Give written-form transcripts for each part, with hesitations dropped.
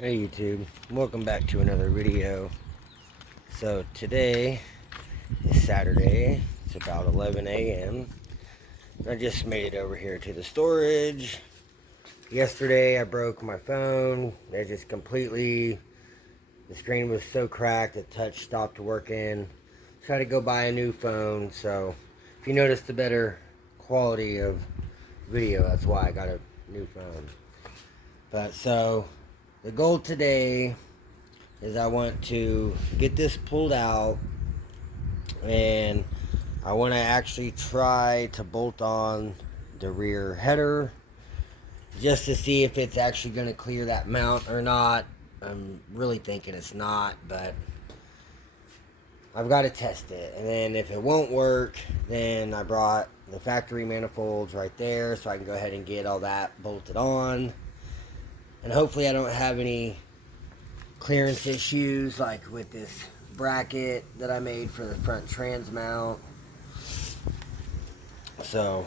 Hey YouTube, welcome back to another video. So today is Saturday, it's about 11 a.m. I just made it over here to the storage. Yesterday I broke my phone. It just completely, the screen was so cracked, the touch stopped working. Tried to go buy a new phone, so if you notice the better quality of video, that's why I got a new phone. But so, the goal today is I want to get this pulled out, and I want to actually try to bolt on the rear header just to see if it's actually going to clear that mount or not. I'm really thinking it's not, but I've got to test it. And then if it won't work, then I brought the factory manifolds right there so I can go ahead and get all that bolted on. And hopefully I don't have any clearance issues like with this bracket that I made for the front trans mount. So,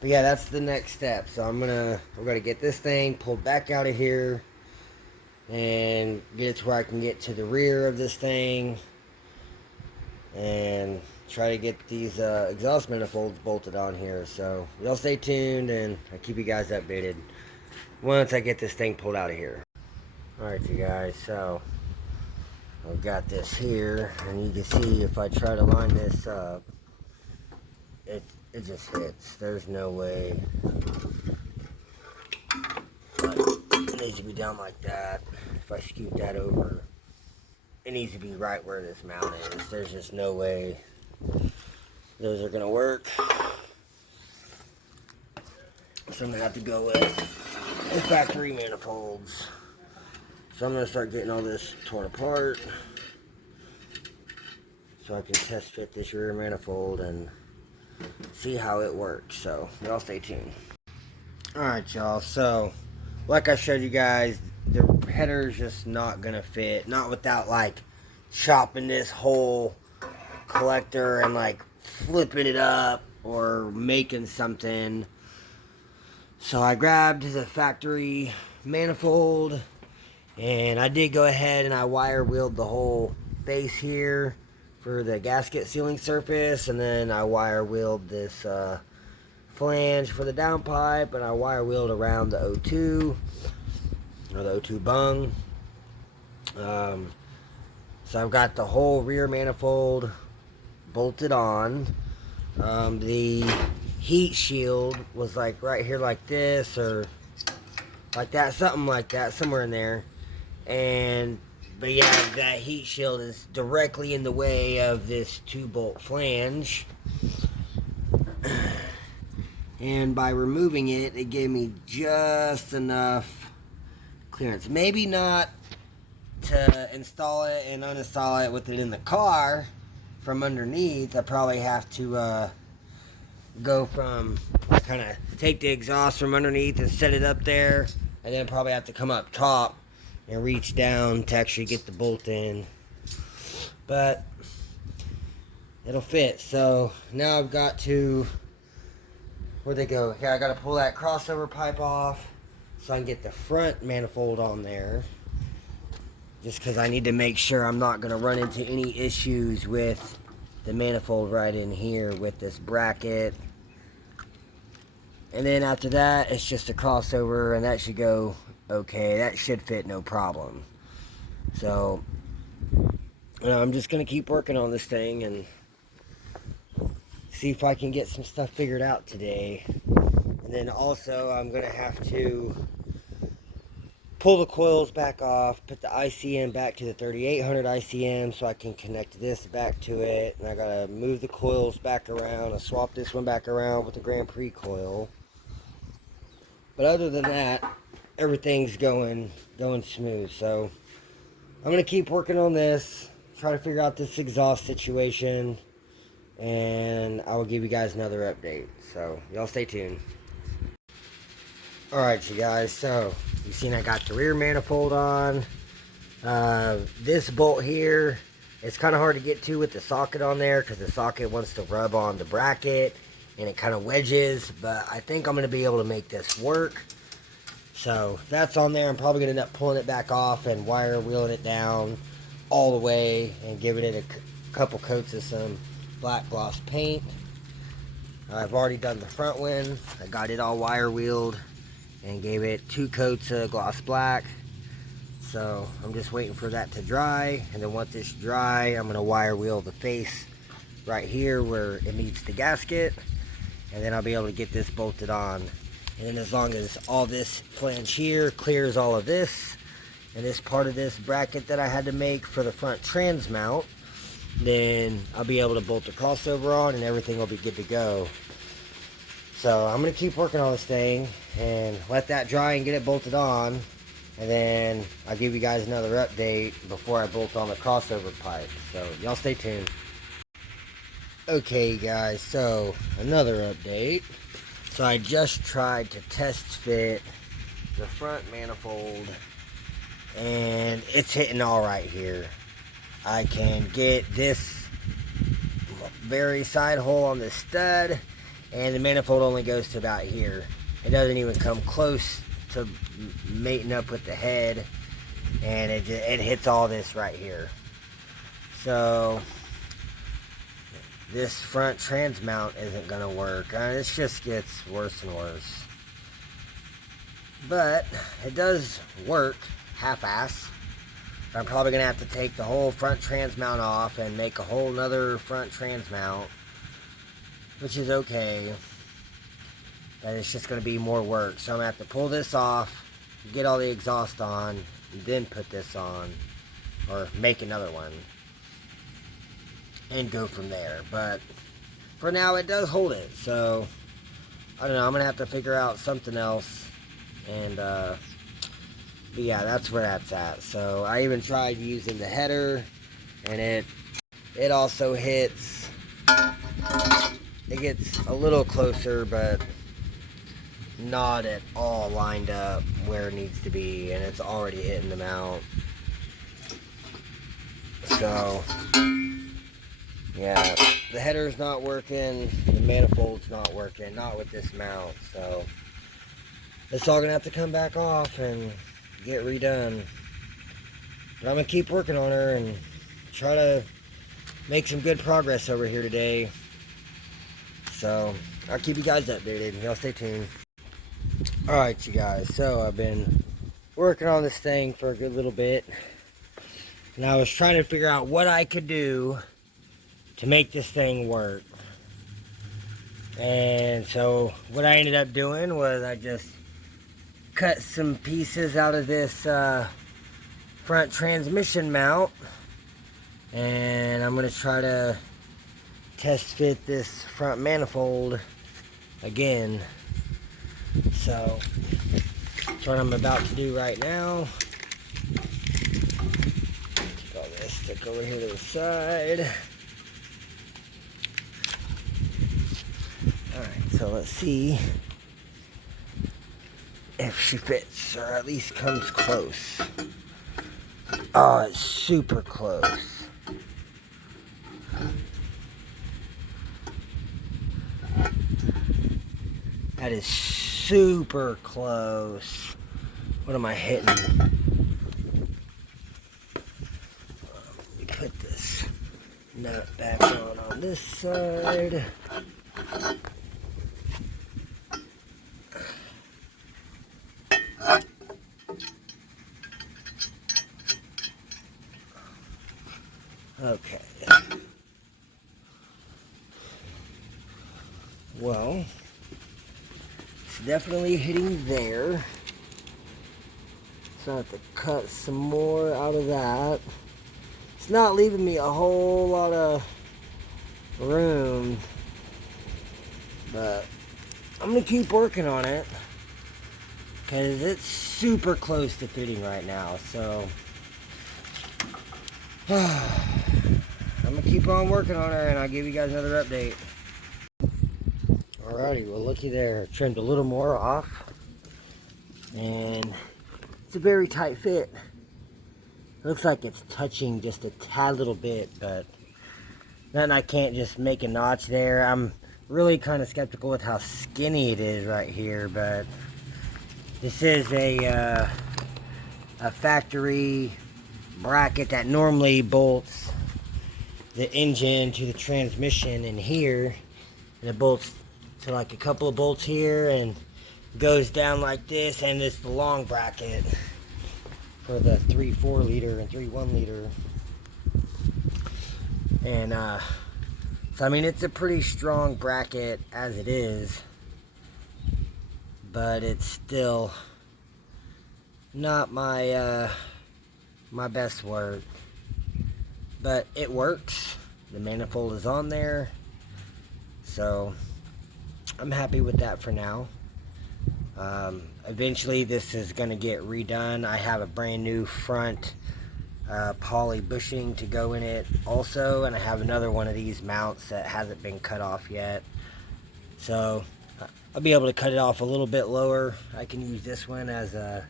but yeah, that's the next step. So we're gonna get this thing pulled back out of here and get it to where I can get to the rear of this thing and try to get these exhaust manifolds bolted on here. So y'all stay tuned and I'll keep you guys updated once I get this thing pulled out of here. Alright you guys, so I've got this here, and you can see if I try to line this up, it just hits. There's no way. But it needs to be down like that. If I scoot that over, it needs to be right where this mount is. There's just no way those are going to work. So I'm going to have to go with the factory manifolds. So I'm going to start getting all this torn apart so I can test fit this rear manifold and see how it works. So y'all stay tuned. Alright y'all, so like I showed you guys, the header's just not going to fit. Not without like chopping this whole collector and like flipping it up or making something. So I grabbed the factory manifold, and I did go ahead and I wire wheeled the whole face here for the gasket sealing surface, and then I wire wheeled this flange for the downpipe, and I wire wheeled around the O2 or the O2 bung. So I've got the whole rear manifold bolted on. The heat shield was like right here like this or like that, something like that, somewhere in there. But yeah, that heat shield is directly in the way of this 2-bolt flange. And by removing it, it gave me just enough clearance. Maybe not to install it and uninstall it with it in the car from underneath. I probably have to go from, kind of take the exhaust from underneath and set it up there, and then probably have to come up top and reach down to actually get the bolt in. But it'll fit. So now I've got to, where'd they go? Here, I got to pull that crossover pipe off so I can get the front manifold on there. Just because I need to make sure I'm not going to run into any issues with the manifold right in here with this bracket. And then after that, it's just a crossover, and that should go okay. That should fit no problem. So, I'm just going to keep working on this thing and see if I can get some stuff figured out today. And then also, I'm going to have to pull the coils back off, put the ICM back to the 3800 ICM so I can connect this back to it. And I got to move the coils back around. I swap this one back around with the Grand Prix coil. But other than that, everything's going smooth. So I'm going to keep working on this, try to figure out this exhaust situation, and I will give you guys another update. So y'all stay tuned. Alright you guys, so you've seen I got the rear manifold on. This bolt here, it's kind of hard to get to with the socket on there because the socket wants to rub on the bracket and it kind of wedges, but I think I'm going to be able to make this work. So that's on there. I'm probably going to end up pulling it back off and wire wheeling it down all the way and giving it a couple coats of some black gloss paint. I've already done the front one. I got it all wire wheeled and gave it 2 coats of gloss black. So I'm just waiting for that to dry, and then once it's dry, I'm going to wire wheel the face right here where it meets the gasket, and then I'll be able to get this bolted on. And then as long as all this flange here clears all of this, and this part of this bracket that I had to make for the front trans mount, then I'll be able to bolt the crossover on and everything will be good to go. So I'm going to keep working on this thing and let that dry and get it bolted on. And then I'll give you guys another update before I bolt on the crossover pipe. So y'all stay tuned. Okay guys, so another update. So I just tried to test fit the front manifold and it's hitting all right here. I can get this very side hole on the stud, and the manifold only goes to about here. It doesn't even come close to mating up with the head, and it hits all this right here. So this front trans mount isn't gonna work. This just gets worse and worse, but it does work half-ass. I'm probably gonna have to take the whole front trans mount off and make a whole nother front trans mount, which is okay, but it's just gonna be more work. So I'm gonna have to pull this off, get all the exhaust on, and then put this on, or make another one, and go from there. But for now it does hold it, so I don't know, I'm gonna have to figure out something else. And but yeah, that's where that's at. So I even tried using the header, and it also hits. It gets a little closer, but not at all lined up where it needs to be, and it's already hitting the mount. So yeah, the header's not working, the manifold's not working, not with this mount. So it's all gonna have to come back off and get redone. But I'm gonna keep working on her and try to make some good progress over here today. So I'll keep you guys updated. Y'all stay tuned. Alright you guys, so I've been working on this thing for a good little bit, and I was trying to figure out what I could do to make this thing work. And so what I ended up doing was I just cut some pieces out of this front transmission mount, and I'm going to try to test fit this front manifold again. So that's what I'm about to do right now. Take all this, stick over here to the side. Alright, so let's see if she fits, or at least comes close. Oh, it's super close. That is super close. What am I hitting? Let me put this nut back on this side. Okay. Well, it's definitely hitting there. So I have to cut some more out of that. It's not leaving me a whole lot of room, but I'm gonna keep working on it because it's super close to fitting right now. So I'm gonna keep on working on her, and I'll give you guys another update. Alrighty, well looky there, I trimmed a little more off, and it's a very tight fit. It looks like it's touching just a tad little bit, but nothing I can't just make a notch there. I'm really kind of skeptical with how skinny it is right here, but This is a factory bracket that normally bolts the engine to the transmission in here, and it bolts to like a couple of bolts here and goes down like this, and it's the long bracket for the 3.4 liter and 3.1 liter. And so I mean, it's a pretty strong bracket as it is, but it's still not my my best work. But it works. The manifold is on there, so I'm happy with that for now. Eventually this is going to get redone. I have a brand new front poly bushing to go in it also, and I have another one of these mounts that hasn't been cut off yet, so I'll be able to cut it off a little bit lower. I can use this one as a,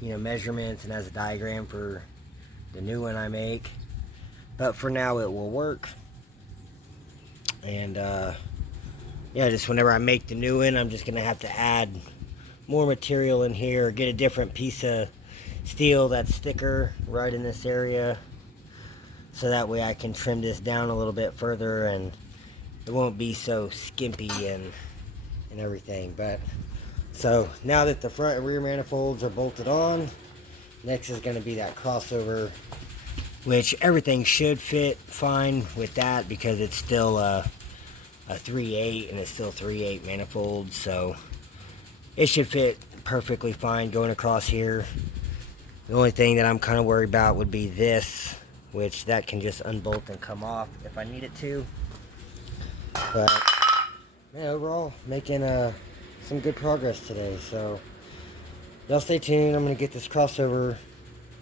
you know, measurements and as a diagram for the new one I make, but for now it will work. And yeah, just whenever I make the new one, I'm just gonna have to add more material in here, or get a different piece of steel that's thicker right in this area, so that way I can trim this down a little bit further and it won't be so skimpy and everything. But so now that the front and rear manifolds are bolted on, next is going to be that crossover, which everything should fit fine with that because it's still a 3.8 and it's still 3.8 manifold, so it should fit perfectly fine going across here. The only thing that I'm kind of worried about would be this, which that can just unbolt and come off if I need it to. But man, overall making some good progress today, so y'all stay tuned. I'm gonna get this crossover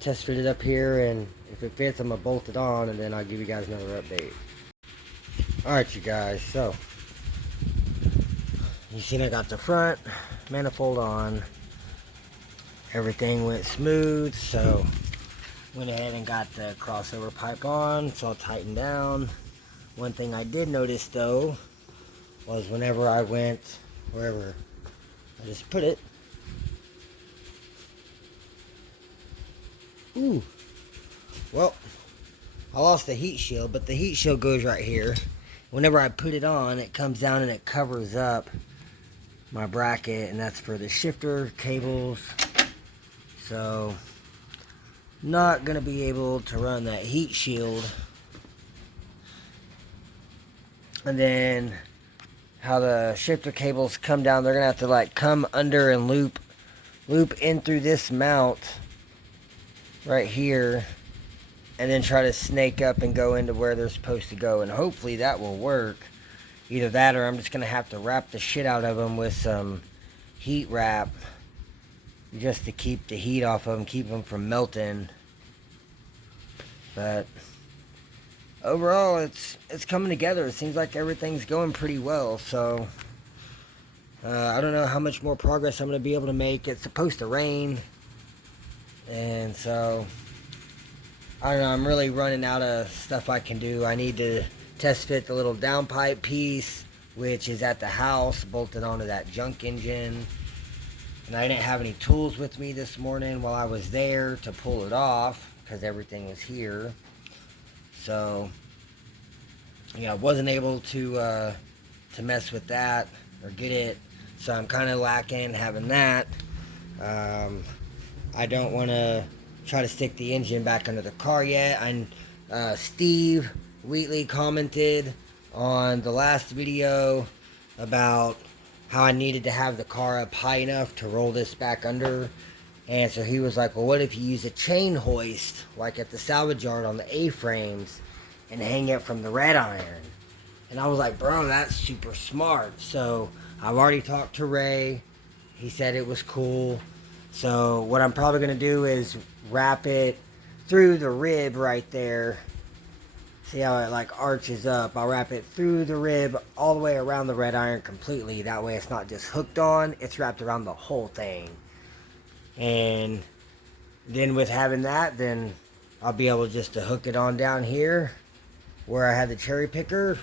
test fitted up here, and if it fits, I'm gonna bolt it on, and then I'll give you guys another update. Alright, you guys, so you seen I got the front manifold on. Everything went smooth, so went ahead and got the crossover pipe on. It's all tightened down. One thing I did notice though was whenever I went wherever I just put it, well, I lost the heat shield, but the heat shield goes right here. Whenever I put it on, it comes down and it covers up my bracket, and that's for the shifter cables. So not gonna be able to run that heat shield. And then how the shifter cables come down, they're gonna have to like come under and loop in through this mount right here, and then try to snake up and go into where they're supposed to go, and hopefully that will work. Either that, or I'm just gonna have to wrap the shit out of them with some heat wrap just to keep the heat off of them, keep them from melting. But overall, it's coming together. It seems like everything's going pretty well, so I don't know how much more progress I'm going to be able to make. It's supposed to rain, and so I don't know, I'm really running out of stuff I can do. I need to test fit the little downpipe piece, which is at the house, bolted onto that junk engine. And I didn't have any tools with me this morning while I was there to pull it off, because everything was here. So yeah, I wasn't able to mess with that or get it, so I'm kind of lacking having that. I don't want to try to stick the engine back under the car yet. Steve Wheatley commented on the last video about how I needed to have the car up high enough to roll this back under. And so he was like, well, what if you use a chain hoist like at the salvage yard on the A-frames and hang it from the red iron? And I was like, bro, that's super smart. So I've already talked to Ray. He said it was cool. So what I'm probably going to do is wrap it through the rib right there. See how it like arches up? I'll wrap it through the rib all the way around the red iron completely. That way it's not just hooked on, it's wrapped around the whole thing. And then with having that, then I'll be able just to hook it on down here where I had the cherry picker,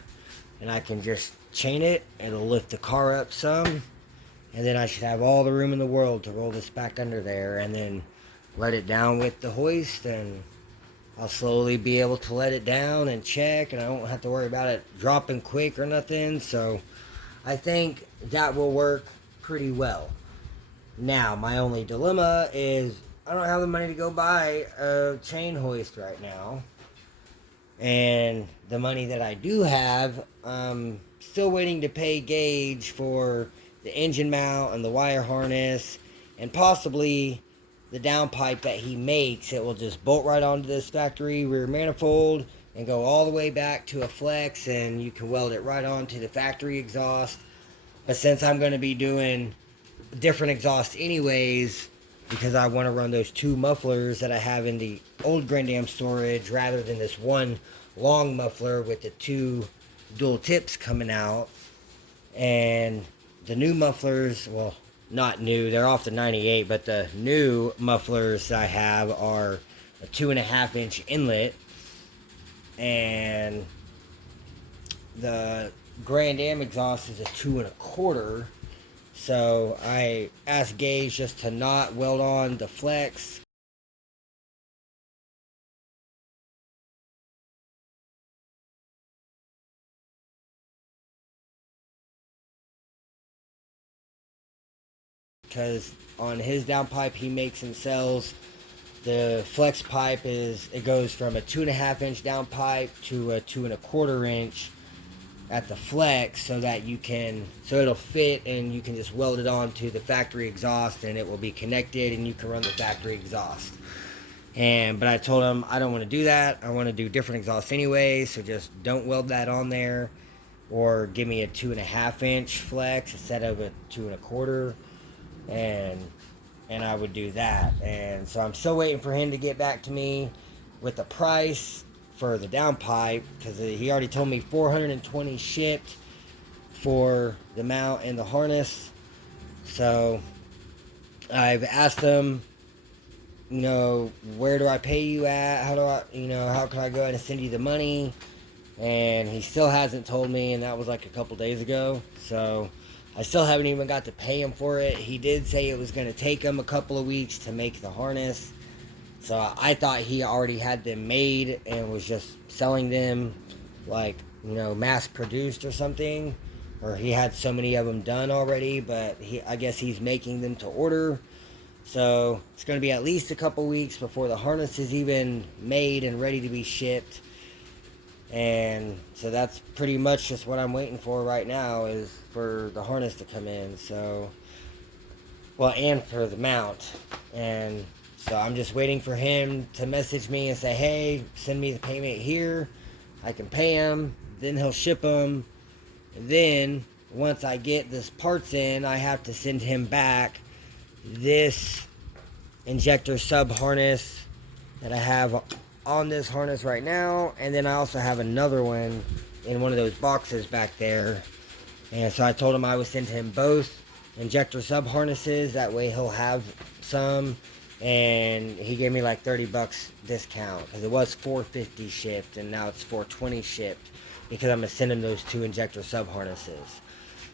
and I can just chain it. It'll lift the car up some, and then I should have all the room in the world to roll this back under there and then let it down with the hoist, and I'll slowly be able to let it down and check, and I won't have to worry about it dropping quick or nothing. So I think that will work pretty well. Now, my only dilemma is I don't have the money to go buy a chain hoist right now. And the money that I do have, I'm still waiting to pay Gage for the engine mount and the wire harness and possibly the downpipe that he makes. It will just bolt right onto this factory rear manifold and go all the way back to a flex, and you can weld it right onto the factory exhaust. But since I'm going to be doing different exhaust anyways, because I want to run those two mufflers that I have in the old Grand Dam storage rather than this one long muffler with the two dual tips coming out. And the new mufflers, well, not new, they're off the 98, but the new mufflers I have are a 2.5-inch inlet, and the Grand Am exhaust is a 2.25. So I asked Gage just to not weld on the flex. Because on his downpipe he makes and sells, the flex pipe it goes from a 2.5-inch downpipe to a 2.25-inch at the flex, so that it'll fit and you can just weld it onto the factory exhaust and it will be connected and you can run the factory exhaust. But I told him I don't want to do that. I want to do different exhaust anyway, so just don't weld that on there, or give me a 2.5-inch flex instead of a 2.25, and I would do that. And so I'm still waiting for him to get back to me with the price for the downpipe, because he already told me $420 shipped for the mount and the harness. So I've asked him, where do I pay you at? How can I go ahead and send you the money? And he still hasn't told me, and that was like a couple days ago. So I still haven't even got to pay him for it. He did say it was going to take him a couple of weeks to make the harness. So I thought he already had them made and was just selling them mass produced or something. Or he had so many of them done already, but I guess he's making them to order. So it's going to be at least a couple weeks before the harness is even made and ready to be shipped. And so that's pretty much just what I'm waiting for right now, is for the harness to come in. And for the mount. And so I'm just waiting for him to message me and say, hey, send me the payment here. I can pay him. Then he'll ship them. And then once I get this parts in, I have to send him back this injector sub harness that I have on this harness right now. And then I also have another one in one of those boxes back there. And so I told him I would send him both injector sub harnesses. That way he'll have some. And he gave me like $30 discount, because it was $450 shipped and now it's $420 shipped, because I'm gonna send him those two injector sub harnesses.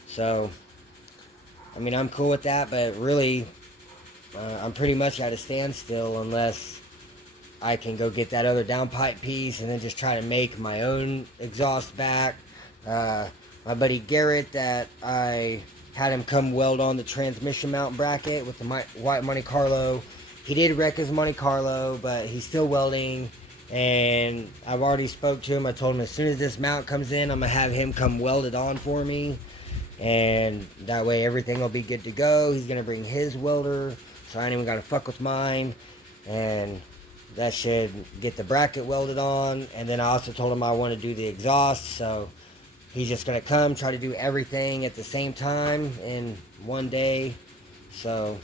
So I'm cool with that, but really I'm pretty much at a standstill unless I can go get that other downpipe piece and then just try to make my own exhaust back. My buddy Garrett, that I had him come weld on the transmission mount bracket with the white Monte Carlo. He did wreck his Monte Carlo, but he's still welding, and I've already spoke to him. I told him as soon as this mount comes in, I'm going to have him come weld it on for me, and that way everything will be good to go. He's going to bring his welder, so I ain't even got to fuck with mine, and that should get the bracket welded on. And then I also told him I want to do the exhaust, so he's just going to come try to do everything at the same time in one day. So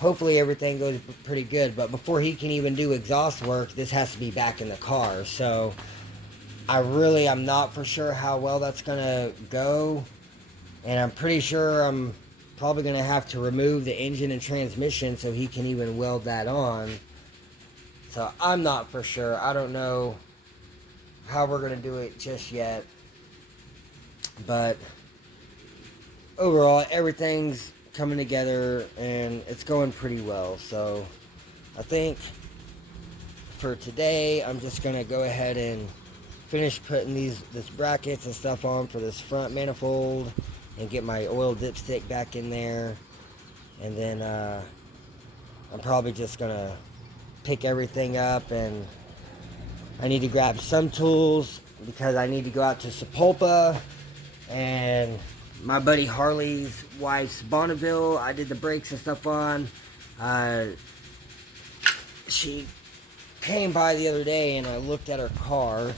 hopefully everything goes pretty good. But before he can even do exhaust work, this has to be back in the car. So I'm not for sure how well that's going to go. And I'm pretty sure I'm probably going to have to remove the engine and transmission so he can even weld that on. So I'm not for sure. I don't know how we're going to do it just yet. But overall, everything's coming together and it's going pretty well. So I think for today, I'm just gonna go ahead and finish putting this brackets and stuff on for this front manifold and get my oil dipstick back in there. And then I'm probably just gonna pick everything up, and I need to grab some tools because I need to go out to Sapulpa, and my buddy Harley's wife's Bonneville, I did the brakes and stuff on. She came by the other day and I looked at her car,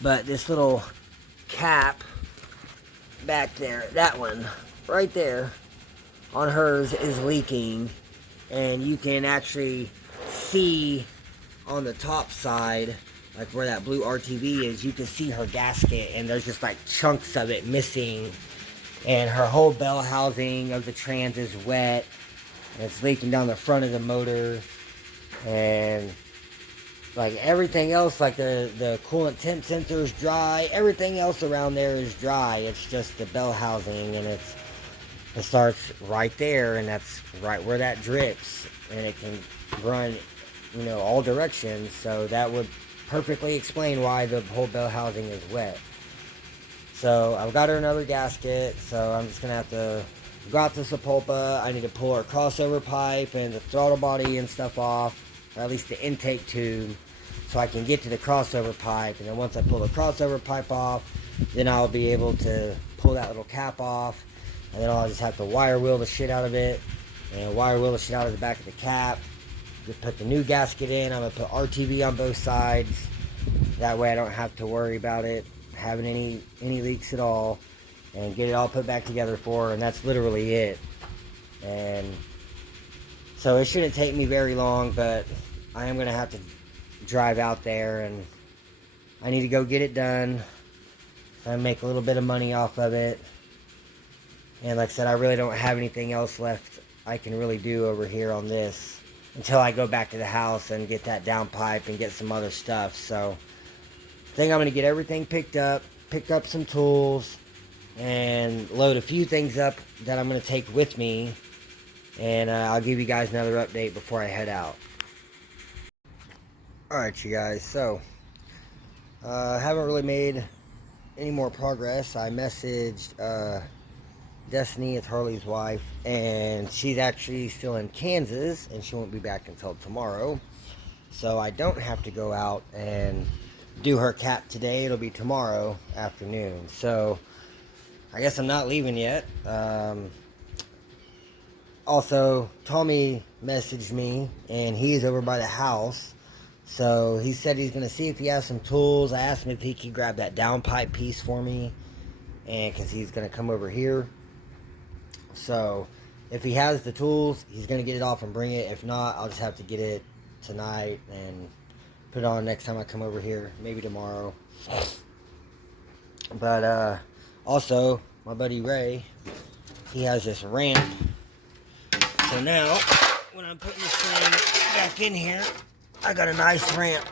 but this little cap back there, that one right there on hers is leaking, and you can actually see on the top side, like where that blue RTV is, you can see her gasket, and there's just like chunks of it missing, and her whole bell housing of the trans is wet, and it's leaking down the front of the motor, and like everything else, like the coolant temp sensor is dry, everything else around there is dry. It's just the bell housing, and it starts right there, and that's right where that drips, and it can run, all directions. So that would perfectly explain why the whole bell housing is wet. So I've got her another gasket, so I'm just gonna have to go out to Sapulpa. I need to pull her crossover pipe and the throttle body and stuff off, or at least the intake tube, so I can get to the crossover pipe. And then once I pull the crossover pipe off, then I'll be able to pull that little cap off, and then I'll just have to wire wheel the shit out of it, and wire wheel the shit out of the back of the cap. Just put the new gasket in. I'm gonna put RTV on both sides. That way I don't have to worry about it having any leaks at all, and get it all put back together for her, and that's literally it. And so it shouldn't take me very long, but I am gonna have to drive out there, and I need to go get it done and make a little bit of money off of it. And like I said, I really don't have anything else left I can really do over here on this until I go back to the house and get that downpipe and get some other stuff. So I think I'm going to get everything picked up, pick up some tools, and load a few things up that I'm going to take with me. And I'll give you guys another update before I head out. Alright, you guys, so I haven't really made any more progress. I messaged Destiny, it's Harley's wife, and she's actually still in Kansas, and she won't be back until tomorrow. So I don't have to go out and do her cap today. It'll be tomorrow afternoon. So I guess I'm not leaving yet. Also, Tommy messaged me, and he's over by the house. So he said he's going to see if he has some tools. I asked him if he could grab that downpipe piece for me, and because he's going to come over here. So if he has the tools, he's going to get it off and bring it. If not, I'll just have to get it tonight and put it on next time I come over here, maybe tomorrow. But also, my buddy Ray, he has this ramp. So now, when I'm putting this thing back in here, I got a nice ramp.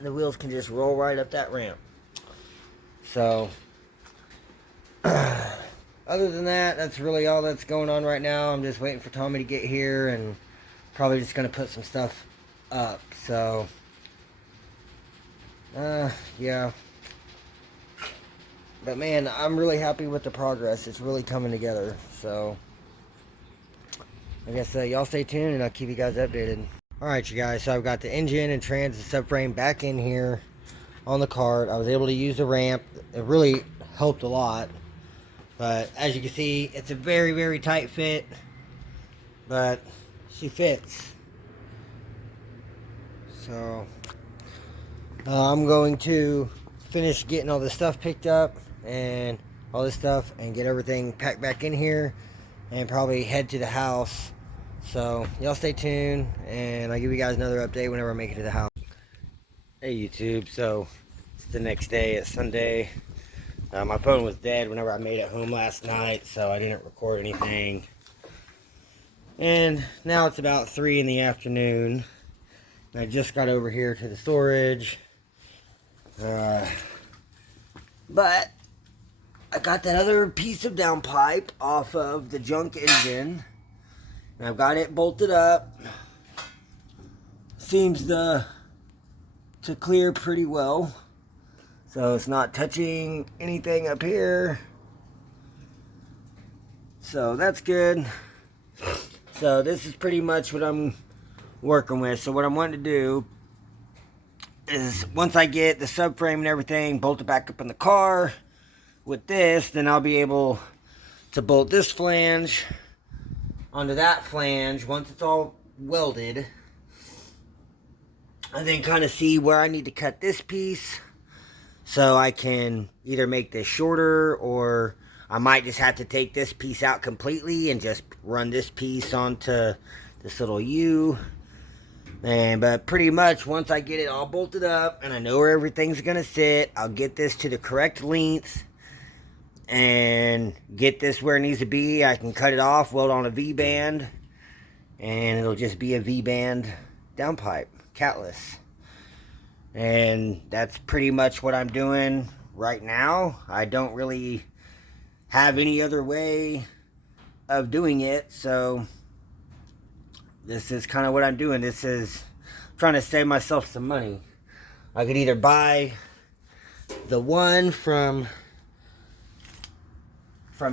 The wheels can just roll right up that ramp. So other than that, that's really all that's going on right now. I'm just waiting for Tommy to get here, and probably just going to put some stuff up. So yeah. But man, I'm really happy with the progress. It's really coming together. So I guess y'all stay tuned, and I'll keep you guys updated. Alright, you guys, so I've got the engine and trans and subframe back in here on the cart. I was able to use the ramp. It really helped a lot. But as you can see, it's a very, very tight fit. But she fits. So I'm going to finish getting all this stuff picked up and all this stuff, and get everything packed back in here, and probably head to the house. So y'all stay tuned, and I'll give you guys another update whenever I make it to the house. Hey YouTube, so it's the next day. It's Sunday. My phone was dead whenever I made it home last night, so I didn't record anything. And now it's about 3 in the afternoon. I just got over here to the storage. But I got that other piece of downpipe off of the junk engine, and I've got it bolted up. Seems to clear pretty well, so it's not touching anything up here, so that's good. So this is pretty much what I'm working with. So what I'm wanting to do is, once I get the subframe and everything bolted back up in the car with this, then I'll be able to bolt this flange onto that flange once it's all welded, and then kind of see where I need to cut this piece so I can either make this shorter, or I might just have to take this piece out completely and just run this piece onto this little U. But pretty much once I get it all bolted up and I know where everything's gonna sit, I'll get this to the correct length and get this where it needs to be. I can cut it off, weld on a V-band, and it'll just be a V-band downpipe, catless. And that's pretty much what I'm doing right now. I don't really have any other way of doing it, so this is kind of what I'm doing. This is trying to save myself some money. I could either buy the one from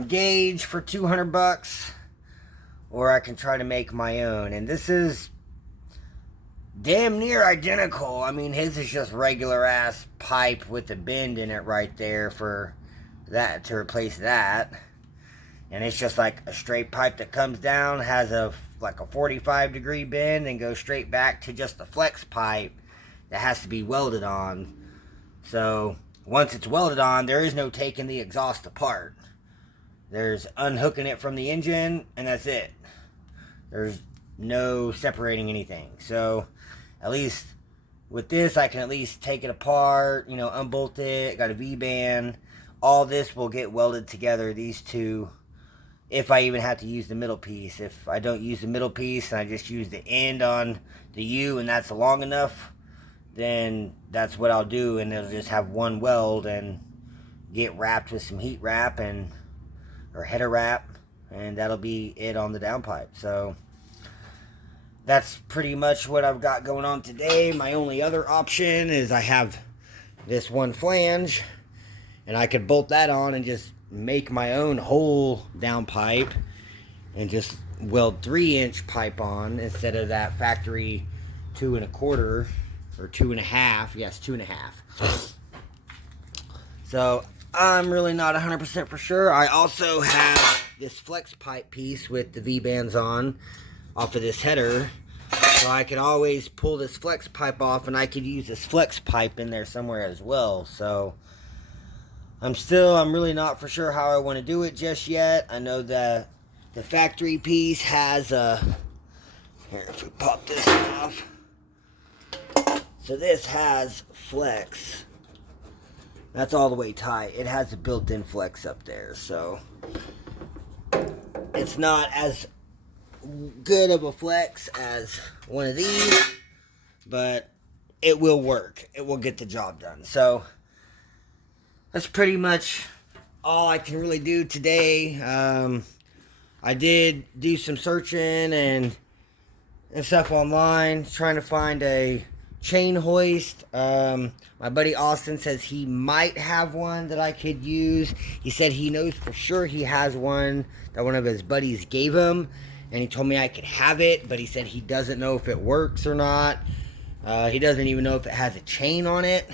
Gage for 200 bucks, or I can try to make my own. And this is damn near identical. I mean, his is just regular ass pipe with a bend in it right there for that, to replace that. And it's just like a straight pipe that comes down, has like a 45-degree bend, and goes straight back to just the flex pipe that has to be welded on. So once it's welded on, there is no taking the exhaust apart. There's unhooking it from the engine, and that's it. There's no separating anything. So at least with this, I can at least take it apart, you know, unbolt it. Got a V-band. All this will get welded together, these two, if I even have to use the middle piece. If I don't use the middle piece and I just use the end on the U, and that's long enough, then that's what I'll do, and it'll just have one weld and get wrapped with some heat wrap or header wrap, and that'll be it on the downpipe. So that's pretty much what I've got going on today. My only other option is I have this one flange, and I could bolt that on and just make my own whole downpipe and just weld 3-inch pipe on instead of that factory 2 1/4 or 2 1/2. Yes, 2 1/2. So I'm really not 100% for sure. I also have this flex pipe piece with the V-bands on off of this header, so I could always pull this flex pipe off, and I could use this flex pipe in there somewhere as well. So I'm really not for sure how I want to do it just yet. I know that the factory piece has a, here, if we pop this off, so this has flex. That's all the way tight. It has a built-in flex up there, so it's not as good of a flex as one of these, but it will work. It will get the job done. So that's pretty much all I can really do today. I did do some searching and stuff online, trying to find a chain hoist. My buddy Austin says he might have one that I could use. He said he knows for sure he has one that one of his buddies gave him, and he told me I could have it, but he said he doesn't know if it works or not. He doesn't even know if it has a chain on it.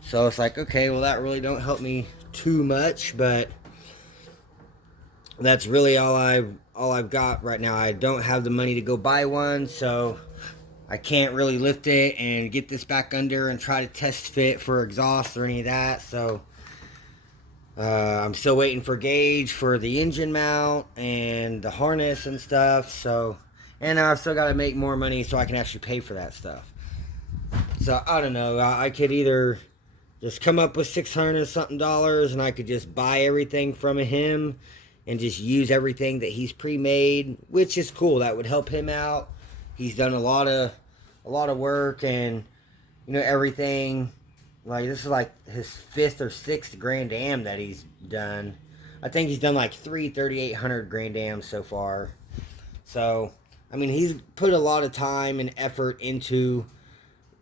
So it's like, okay, well, that really don't help me too much, but that's really all I've got right now. I don't have the money to go buy one, so I can't really lift it and get this back under and try to test fit for exhaust or any of that. So I'm still waiting for Gage for the engine mount and the harness and stuff. So, and I've still got to make more money so I can actually pay for that stuff. So I don't know. I could either just come up with $600 something and I could just buy everything from him and just use everything that he's pre-made, which is cool. That would help him out. He's done a lot of work, and you know, everything Like, this is like his 5th or 6th Grand Am that he's done. I think he's done like 3,800 Grand Ams so far. So, I mean, he's put a lot of time and effort into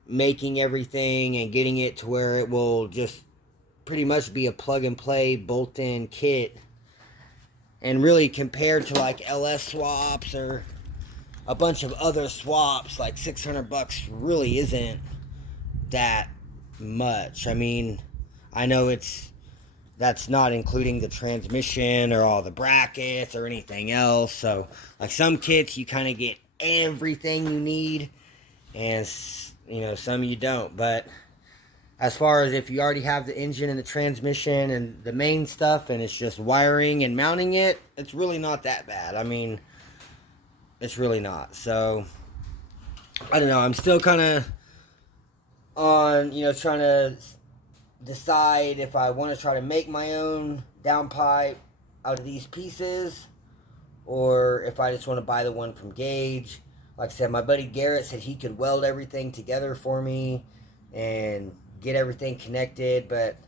making everything and getting it to where it will just pretty much be a plug and play bolt in kit. And really, compared to like LS swaps or a bunch of other swaps, like $600 really isn't that much. I mean, I know that's not including the transmission or all the brackets or anything else. So, like, some kits you kind of get everything you need, and some you don't. But as far as if you already have the engine and the transmission and the main stuff, and it's just wiring and mounting it, it's really not that bad. I mean, it's really not. So, I don't know. I'm still kind of on, trying to decide if I want to try to make my own downpipe out of these pieces, or if I just want to buy the one from Gage. Like I said, my buddy Garrett said he could weld everything together for me and get everything connected, but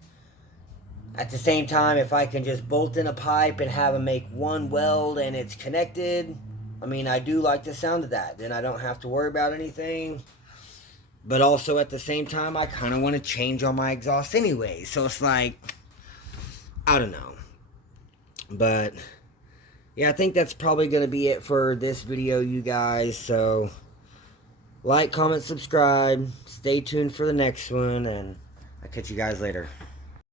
at the same time, if I can just bolt in a pipe and have them make one weld and it's connected, I mean, I do like the sound of that. Then I don't have to worry about anything. But also at the same time, I kind of want to change on my exhaust anyway. So it's like, I don't know. But yeah, I think that's probably going to be it for this video, you guys. So like, comment, subscribe. Stay tuned for the next one, and I'll catch you guys later.